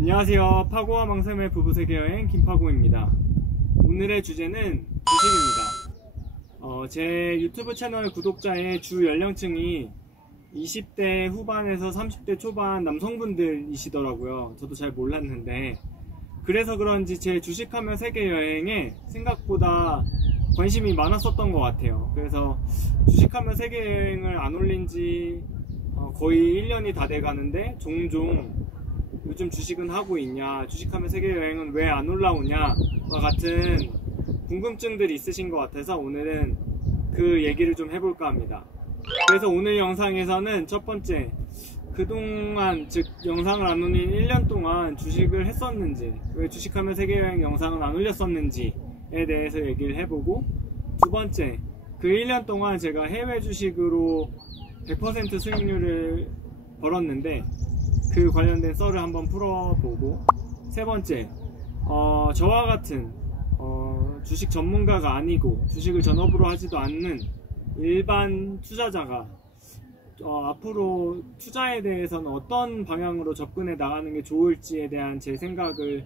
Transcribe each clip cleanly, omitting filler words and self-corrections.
안녕하세요. 파고와 망삼의 부부세계여행 김파고입니다. 오늘의 주제는 주식입니다. 제 유튜브 채널 구독자의 주 연령층이 20대 후반에서 30대 초반 남성분들이시더라고요. 저도 잘 몰랐는데, 그래서 그런지 제 주식하면 세계여행에 생각보다 관심이 많았었던 것 같아요. 그래서 주식하면 세계여행을 안 올린 지 거의 1년이 다 돼 가는데, 종종 요즘 주식은 하고 있냐, 주식하면 세계여행은 왜 안 올라오냐와 같은 궁금증들이 있으신 것 같아서 오늘은 그 얘기를 좀 해볼까 합니다. 그래서 오늘 영상에서는 첫 번째, 그동안 즉 영상을 안 올린 1년 동안 주식을 했었는지, 왜 주식하면 세계여행 영상은 안 올렸었는지에 대해서 얘기를 해보고, 두 번째, 그 1년 동안 제가 해외 주식으로 100% 수익률을 벌었는데 그 관련된 썰을 한번 풀어보고, 세 번째, 저와 같은 주식 전문가가 아니고 주식을 전업으로 하지도 않는 일반 투자자가 앞으로 투자에 대해서는 어떤 방향으로 접근해 나가는 게 좋을지에 대한 제 생각을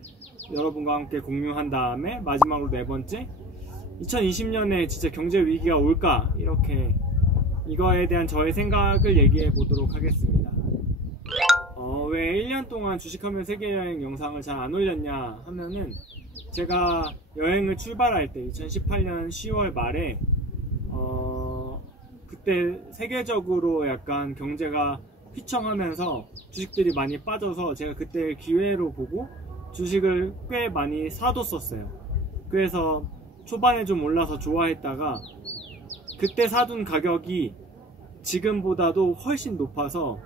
여러분과 함께 공유한 다음에, 마지막으로 네 번째, 2020년에 진짜 경제 위기가 올까, 이렇게 이거에 대한 저의 생각을 얘기해 보도록 하겠습니다. 왜 1년 동안 주식하면 세계여행 영상을 잘 안 올렸냐 하면은, 제가 여행을 출발할 때 2018년 10월 말에 그때 세계적으로 약간 경제가 휘청하면서 주식들이 많이 빠져서 제가 그때 기회로 보고 주식을 꽤 많이 사뒀었어요. 그래서 초반에 좀 올라서 좋아했다가 그때 사둔 가격이 지금보다도 훨씬 높아서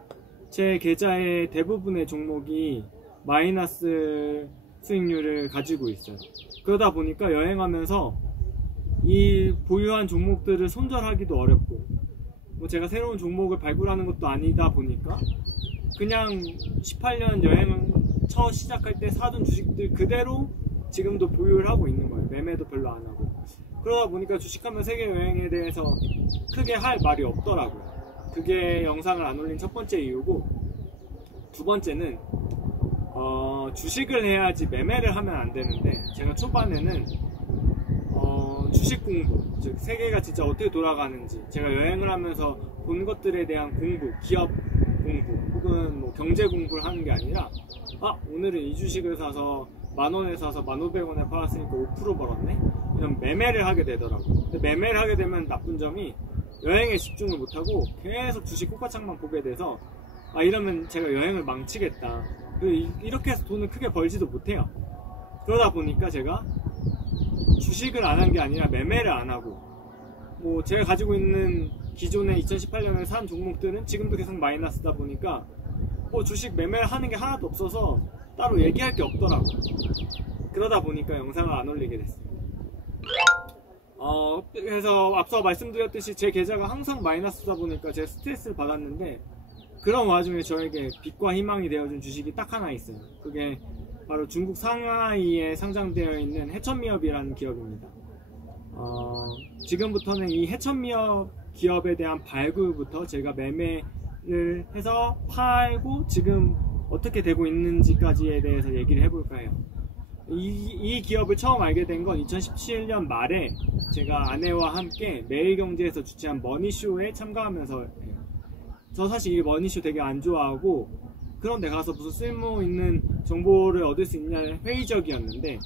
제 계좌의 대부분의 종목이 마이너스 수익률을 가지고 있어요. 그러다 보니까 여행하면서 이 보유한 종목들을 손절하기도 어렵고, 제가 새로운 종목을 발굴하는 것도 아니다 보니까 그냥 18년 여행 처음 시작할 때 사둔 주식들 그대로 지금도 보유를 하고 있는 거예요. 매매도 별로 안 하고. 그러다 보니까 주식하면 세계여행에 대해서 크게 할 말이 없더라고요. 그게 영상을 안 올린 첫 번째 이유고, 두 번째는 주식을 해야지 매매를 하면 안 되는데, 제가 초반에는 주식 공부, 즉 세계가 진짜 어떻게 돌아가는지, 제가 여행을 하면서 본 것들에 대한 공부, 기업 공부 혹은 뭐 경제 공부를 하는 게 아니라, 오늘은 이 주식을 사서 10,000원에 사서 1,500원에 팔았으니까 5% 벌었네? 이런 매매를 하게 되더라고요. 근데 매매를 하게 되면 나쁜 점이, 여행에 집중을 못하고 계속 주식 꽃가창만 보게 돼서 이러면 제가 여행을 망치겠다, 이렇게 해서 돈을 크게 벌지도 못해요. 그러다 보니까 제가 주식을 안 한 게 아니라 매매를 안 하고, 제가 가지고 있는 기존에 2018년에 산 종목들은 지금도 계속 마이너스다 보니까 주식 매매를 하는 게 하나도 없어서 따로 얘기할 게 없더라고요. 그러다 보니까 영상을 안 올리게 됐어요. 그래서 앞서 말씀드렸듯이 제 계좌가 항상 마이너스다 보니까 제가 스트레스를 받았는데, 그런 와중에 저에게 빛과 희망이 되어준 주식이 딱 하나 있어요. 그게 바로 중국 상하이에 상장되어 있는 해천미업이라는 기업입니다. 지금부터는 이 해천미업 기업에 대한 발굴부터 제가 매매를 해서 팔고 지금 어떻게 되고 있는지까지에 대해서 얘기를 해볼까 해요. 이 기업을 처음 알게 된 건 2017년 말에 제가 아내와 함께 매일경제에서 주최한 머니쇼에 참가하면서 해요. 저 사실 이 머니쇼 되게 안 좋아하고, 그런 데 가서 무슨 쓸모 있는 정보를 얻을 수 있냐 회의적이었는데,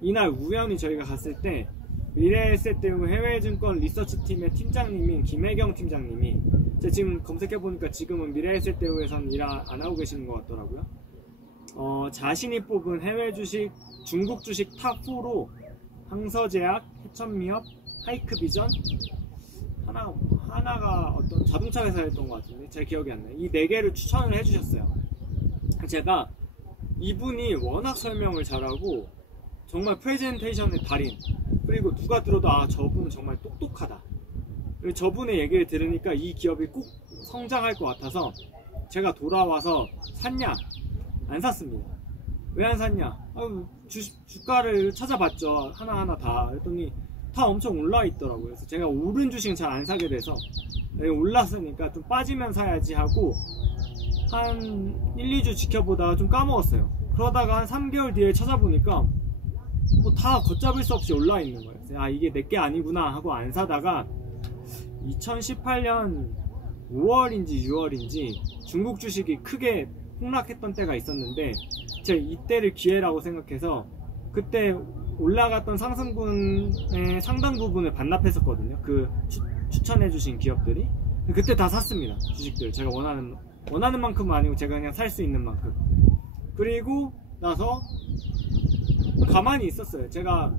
이날 우연히 저희가 갔을 때 미래에셋대우 해외증권 리서치팀의 팀장님인 김혜경 팀장님이, 제가 지금 검색해보니까 지금은 미래에셋대우에서는 일 안 하고 계시는 것 같더라고요. 자신이 뽑은 해외 주식, 중국 주식 탑4로 항서제약, 해천미업, 하이크비전, 하나가 어떤 자동차 회사였던 것 같은데 제 기억이 안 나요. 이 4개를 추천을 해주셨어요. 제가 이분이 워낙 설명을 잘하고 정말 프레젠테이션의 달인, 그리고 누가 들어도 저분은 정말 똑똑하다, 저분의 얘기를 들으니까 이 기업이 꼭 성장할 것 같아서 제가 돌아와서 샀냐? 안 샀습니다. 왜 안 샀냐? 주가를 찾아봤죠. 하나하나 다. 그랬더니 다 엄청 올라 있더라고요. 그래서 제가 오른 주식은 잘 안 사게 돼서, 올랐으니까 좀 빠지면 사야지 하고 한 1, 2주 지켜보다가 좀 까먹었어요. 그러다가 한 3개월 뒤에 찾아보니까 다 걷잡을 수 없이 올라와 있는 거예요. 아, 이게 내게 아니구나 하고 안 사다가 2018년 5월인지 6월인지 중국 주식이 크게 폭락했던 때가 있었는데, 제가 이때를 기회라고 생각해서 그때 올라갔던 상승분의 상당 부분을 반납했었거든요. 그 추천해주신 기업들이. 그때 다 샀습니다. 주식들 제가 원하는 만큼은 아니고 제가 그냥 살 수 있는 만큼. 그리고 나서 가만히 있었어요. 제가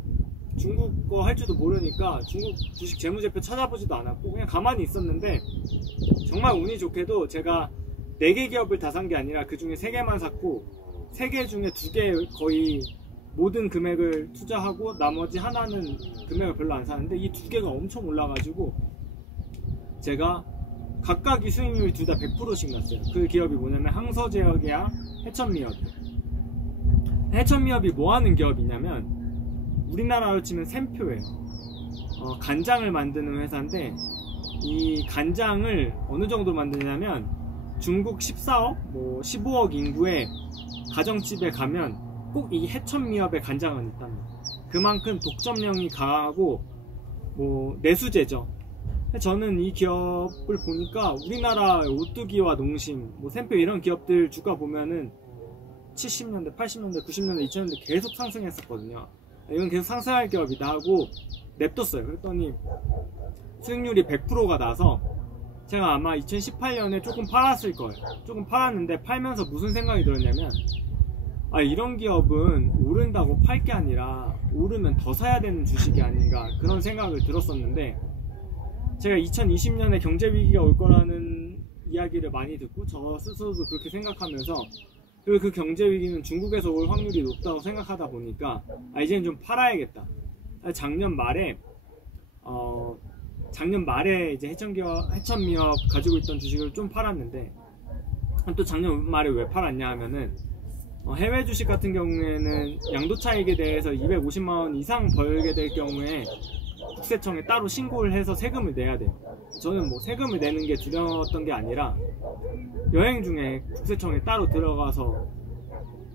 중국어 할 줄도 모르니까 중국 주식 재무제표 찾아보지도 않았고 그냥 가만히 있었는데, 정말 운이 좋게도 제가 4개 기업을 다 산 게 아니라 그 중에 3개만 샀고, 3개 중에 2개 거의 모든 금액을 투자하고 나머지 하나는 금액을 별로 안 사는데, 이 2개가 엄청 올라가지고 제가 각각이 수익률이 둘 다 100%씩 났어요. 그 기업이 뭐냐면 항서제약이랑 해천미업이에요. 해천미업이 뭐하는 기업이냐면 우리나라로 치면 샘표예요. 간장을 만드는 회사인데, 이 간장을 어느 정도 만드냐면 중국 14억, 15억 인구의 가정집에 가면 꼭 이 해천미업의 간장은 있답니다. 그만큼 독점력이 강하고 내수제죠. 저는 이 기업을 보니까 우리나라 오뚜기와 농심, 샘표 이런 기업들 주가 보면은 70년대, 80년대, 90년대, 2000년대 계속 상승했었거든요. 이건 계속 상승할 기업이다 하고 냅뒀어요. 그랬더니 수익률이 100%가 나서 제가 아마 2018년에 조금 팔았을 거예요. 조금 팔았는데 팔면서 무슨 생각이 들었냐면, 이런 기업은 오른다고 팔 게 아니라 오르면 더 사야 되는 주식이 아닌가, 그런 생각을 들었었는데, 제가 2020년에 경제위기가 올 거라는 이야기를 많이 듣고 저 스스로도 그렇게 생각하면서, 그리고 그 경제위기는 중국에서 올 확률이 높다고 생각하다 보니까 이제는 좀 팔아야겠다. 작년 말에 이제 해천미업 가지고 있던 주식을 좀 팔았는데, 또 작년 말에 왜 팔았냐 하면은 해외 주식 같은 경우에는 양도차익에 대해서 250만원 이상 벌게 될 경우에 국세청에 따로 신고를 해서 세금을 내야 돼요. 저는 세금을 내는 게 두려웠던 게 아니라 여행 중에 국세청에 따로 들어가서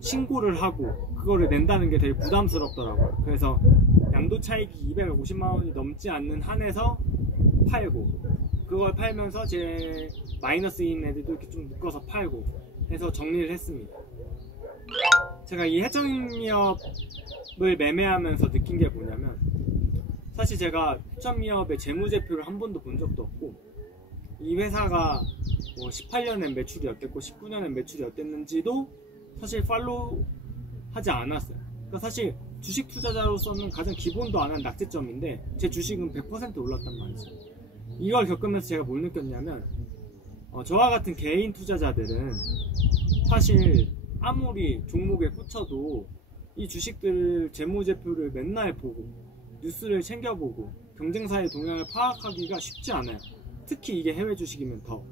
신고를 하고 그거를 낸다는 게 되게 부담스럽더라고요. 그래서 양도차익이 250만원이 넘지 않는 한에서 팔고, 그걸 팔면서 제 마이너스인 애들도 이렇게 좀 묶어서 팔고 해서 정리를 했습니다. 제가 이 해천미업을 매매하면서 느낀 게 뭐냐면, 사실 제가 해천미업의 재무제표를 한 번도 본 적도 없고, 이 회사가 18년엔 매출이 어땠고 19년엔 매출이 어땠는지도 사실 팔로우 하지 않았어요. 그러니까 사실 주식 투자자로서는 가장 기본도 안 한 낙제점인데 제 주식은 100% 올랐단 말이죠. 이걸 겪으면서 제가 뭘 느꼈냐면, 저와 같은 개인 투자자들은 사실 아무리 종목에 꽂혀도 이 주식들 재무제표를 맨날 보고 뉴스를 챙겨보고 경쟁사의 동향을 파악하기가 쉽지 않아요. 특히 이게 해외 주식이면 더.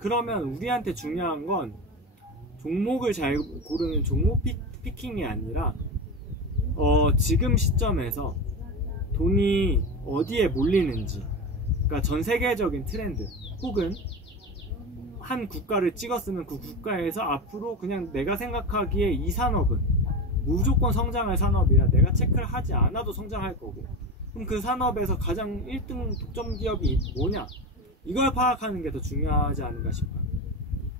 그러면 우리한테 중요한 건 종목을 잘 고르는 종목 피킹이 아니라 지금 시점에서 돈이 어디에 몰리는지, 그러니까 전 세계적인 트렌드 혹은 한 국가를 찍었으면 그 국가에서 앞으로 그냥 내가 생각하기에 이 산업은 무조건 성장할 산업이라 내가 체크를 하지 않아도 성장할 거고, 그럼 그 산업에서 가장 1등 독점 기업이 뭐냐, 이걸 파악하는 게 더 중요하지 않은가 싶어요.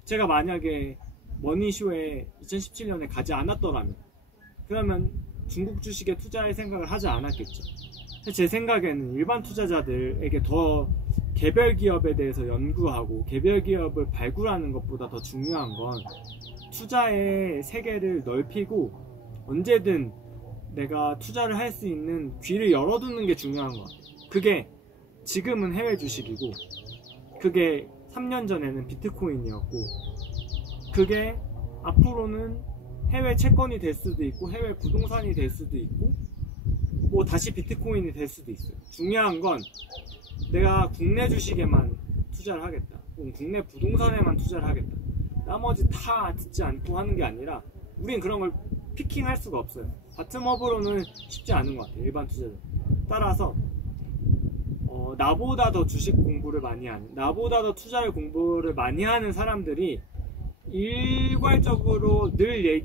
제가 만약에 머니쇼에 2017년에 가지 않았더라면 그러면 중국 주식에 투자할 생각을 하지 않았겠죠. 제 생각에는 일반 투자자들에게 더 개별 기업에 대해서 연구하고 개별 기업을 발굴하는 것보다 더 중요한 건 투자의 세계를 넓히고 언제든 내가 투자를 할 수 있는 귀를 열어두는 게 중요한 것 같아요. 그게 지금은 해외 주식이고, 그게 3년 전에는 비트코인이었고, 그게 앞으로는 해외 채권이 될 수도 있고 해외 부동산이 될 수도 있고 다시 비트코인이 될 수도 있어요. 중요한 건 내가 국내 주식에만 투자를 하겠다, 혹은 국내 부동산에만 투자를 하겠다, 나머지 다 듣지 않고 하는 게 아니라, 우린 그런 걸 피킹할 수가 없어요. 바텀업으로는 쉽지 않은 것 같아요, 일반 투자자. 따라서 나보다 더 주식 공부를 많이 하는, 나보다 더 투자를 공부를 많이 하는 사람들이 일괄적으로 늘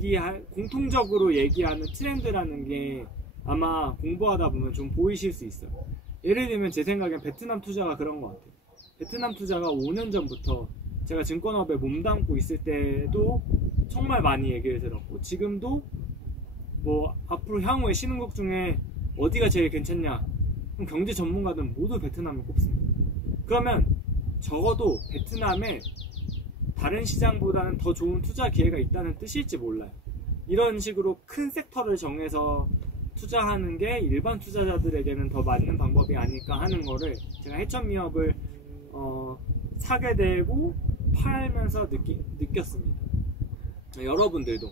공통적으로 얘기하는 트렌드라는 게 아마 공부하다 보면 좀 보이실 수 있어요. 예를 들면 제 생각엔 베트남 투자가 그런 것 같아요. 베트남 투자가 5년 전부터 제가 증권업에 몸담고 있을 때도 정말 많이 얘기를 들었고, 지금도 뭐 앞으로 향후에 신흥국 중에 어디가 제일 괜찮냐, 그럼 경제 전문가들은 모두 베트남을 꼽습니다. 그러면 적어도 베트남에 다른 시장보다는 더 좋은 투자 기회가 있다는 뜻일지 몰라요. 이런 식으로 큰 섹터를 정해서 투자하는 게 일반 투자자들에게는 더 맞는 방법이 아닐까 하는 거를 제가 해천미업을 사게 되고 팔면서 느꼈습니다. 여러분들도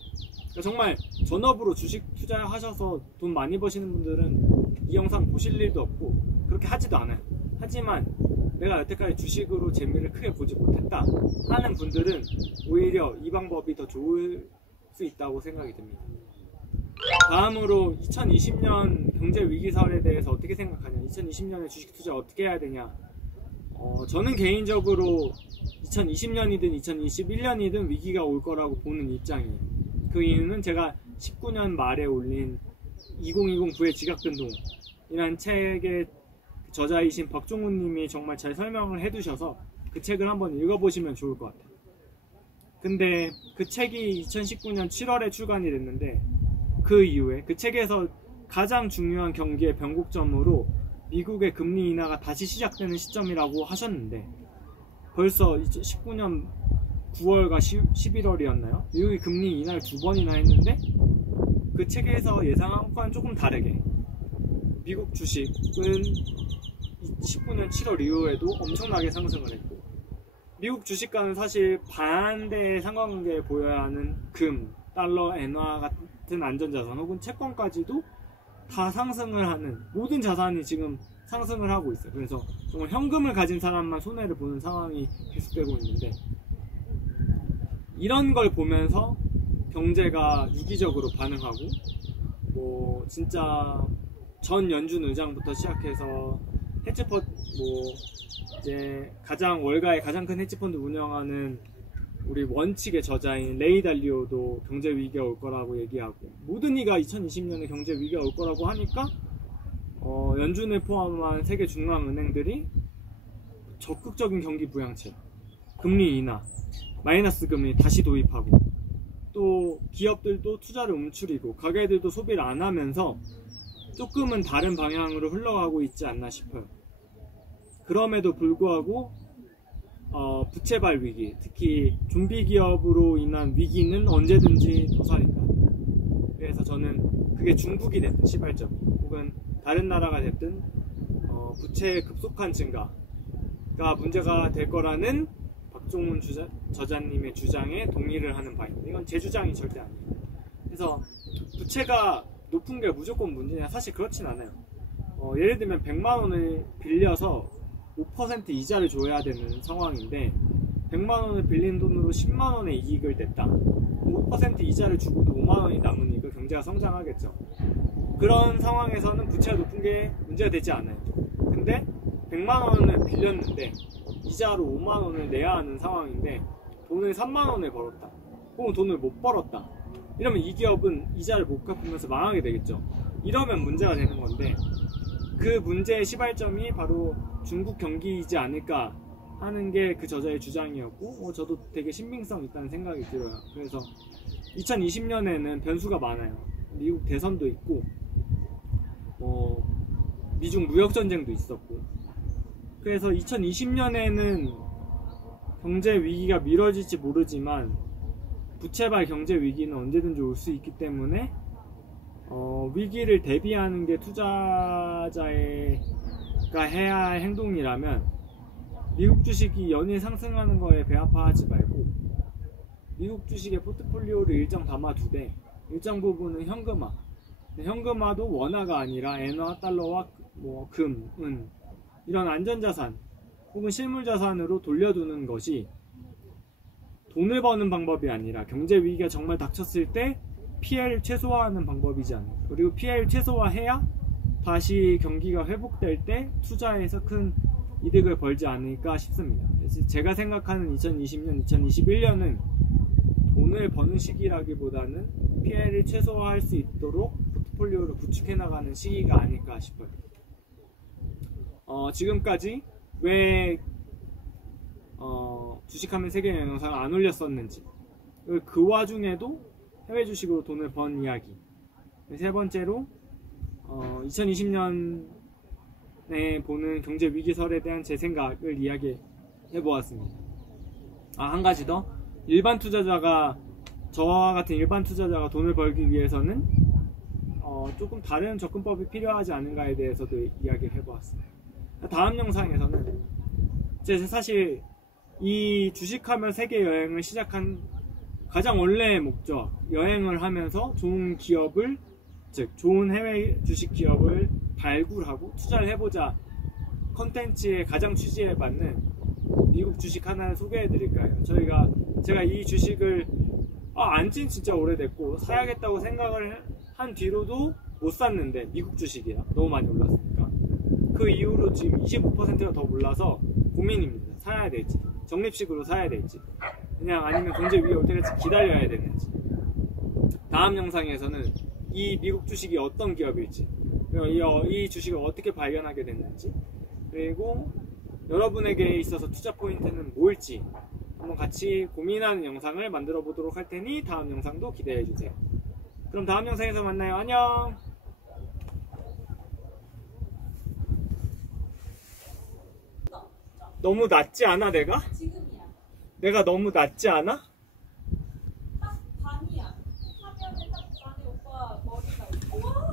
정말 전업으로 주식 투자하셔서 돈 많이 버시는 분들은 이 영상 보실 일도 없고 그렇게 하지도 않아요. 하지만 내가 여태까지 주식으로 재미를 크게 보지 못했다 하는 분들은 오히려 이 방법이 더 좋을 수 있다고 생각이 듭니다. 다음으로 2020년 경제 위기설에 대해서 어떻게 생각하냐, 2020년에 주식 투자 어떻게 해야 되냐. 저는 개인적으로 2020년이든 2021년이든 위기가 올 거라고 보는 입장이에요. 그 이유는 제가 19년 말에 올린 2020 부의 지각변동이라는 책의 저자이신 박종훈 님이 정말 잘 설명을 해두셔서 그 책을 한번 읽어보시면 좋을 것 같아요. 근데 그 책이 2019년 7월에 출간이 됐는데 그 이후에 그 책에서 가장 중요한 경기의 변곡점으로 미국의 금리 인하가 다시 시작되는 시점이라고 하셨는데 벌써 2019년 9월과 11월이었나요? 미국이 금리 인하를 2번이나 했는데 그 책에서 예상한 것과는 조금 다르게 미국 주식은 19년 7월 이후에도 엄청나게 상승을 했고, 미국 주식과는 사실 반대의 상관관계를 보여야 하는 금, 달러, 엔화 같은 안전자산 혹은 채권까지도 다 상승을 하는, 모든 자산이 지금 상승을 하고 있어요. 그래서 정말 현금을 가진 사람만 손해를 보는 상황이 계속되고 있는데, 이런 걸 보면서 경제가 유기적으로 반응하고 뭐 진짜 전 연준 의장부터 시작해서 헤지펀드 이제 월가의 가장 큰 헤지펀드 운영하는 우리 원칙의 저자인 레이 달리오도 경제 위기가 올 거라고 얘기하고, 모든 이가 2020년에 경제 위기가 올 거라고 하니까 연준을 포함한 세계 중앙은행들이 적극적인 경기 부양책, 금리 인하, 마이너스 금리 다시 도입하고, 또 기업들도 투자를 움츠리고 가게들도 소비를 안 하면서 조금은 다른 방향으로 흘러가고 있지 않나 싶어요. 그럼에도 불구하고 부채발 위기, 특히 좀비 기업으로 인한 위기는 언제든지 도사린다. 그래서 저는 그게 중국이 됐든 시발점이 혹은 다른 나라가 됐든 부채의 급속한 증가가 문제가 될 거라는 박종훈 저자님의 주장에 동의를 하는 바입니다. 이건 제 주장이 절대 아니에요. 그래서 부채가 높은 게 무조건 문제냐? 사실 그렇진 않아요. 예를 들면 100만원을 빌려서 5% 이자를 줘야 되는 상황인데 100만원을 빌린 돈으로 10만원의 이익을 냈다. 5% 이자를 주고도 5만원이 남으니까 경제가 성장하겠죠. 그런 상황에서는 부채가 높은 게 문제가 되지 않아요. 근데 100만원을 빌렸는데 이자로 5만원을 내야 하는 상황인데 돈을 3만원을 벌었다. 혹은 돈을 못 벌었다. 이러면 이 기업은 이자를 못 갚으면서 망하게 되겠죠. 이러면 문제가 되는 건데, 그 문제의 시발점이 바로 중국 경기이지 않을까 하는 게 그 저자의 주장이었고, 저도 되게 신빙성 있다는 생각이 들어요. 그래서 2020년에는 변수가 많아요. 미국 대선도 있고 미중 무역전쟁도 있었고, 그래서 2020년에는 경제 위기가 미뤄질지 모르지만 부채발 경제 위기는 언제든지 올 수 있기 때문에 위기를 대비하는 게 투자자가 해야 할 행동이라면 미국 주식이 연일 상승하는 거에 배아파하지 말고 미국 주식의 포트폴리오를 일정 담아두되 일정 부분은 현금화, 현금화도 원화가 아니라 엔화, 달러와 금, 은 이런 안전자산 혹은 실물자산으로 돌려두는 것이 돈을 버는 방법이 아니라 경제 위기가 정말 닥쳤을 때 피해를 최소화하는 방법이지 않나. 그리고 피해를 최소화해야 다시 경기가 회복될 때 투자에서 큰 이득을 벌지 않을까 싶습니다. 그래서 제가 생각하는 2020년, 2021년은 돈을 버는 시기라기보다는 피해를 최소화할 수 있도록 포트폴리오를 구축해 나가는 시기가 아닐까 싶어요. 지금까지 왜 주식하면 세계 영상을 안 올렸었는지, 그 와중에도 해외 주식으로 돈을 번 이야기, 세 번째로 2020년에 보는 경제 위기설에 대한 제 생각을 이야기해 보았습니다. 한 가지 더, 저와 같은 일반 투자자가 돈을 벌기 위해서는 조금 다른 접근법이 필요하지 않은가에 대해서도 이야기를 해보았습니다. 다음 영상에서는 제가 사실 이 주식하면 세계 여행을 시작한 가장 원래의 목적, 여행을 하면서 좋은 기업을, 즉 좋은 해외 주식 기업을 발굴하고 투자를 해보자 컨텐츠의 가장 취지에 맞는 미국 주식 하나를 소개해 드릴까요? 제가 이 주식을 안진 진짜 오래됐고 사야겠다고 생각을 한 뒤로도 못 샀는데, 미국 주식이라 너무 많이 올랐으니까 그 이후로 지금 25%가 더 올라서 고민입니다. 사야 될지, 적립식으로 사야 될지, 그냥 아니면 경제 위기 올 때까지 기다려야 되는지. 다음 영상에서는 이 미국 주식이 어떤 기업일지, 이 주식을 어떻게 발견하게 됐는지, 그리고 여러분에게 있어서 투자 포인트는 뭘지 한번 같이 고민하는 영상을 만들어 보도록 할 테니 다음 영상도 기대해 주세요. 그럼 다음 영상에서 만나요. 안녕. 너무 낮지 않아 내가? 지금이야. 내가 너무 낮지 않아? 딱 반이야. 화면에 딱 반에 오빠 머리가. 우와!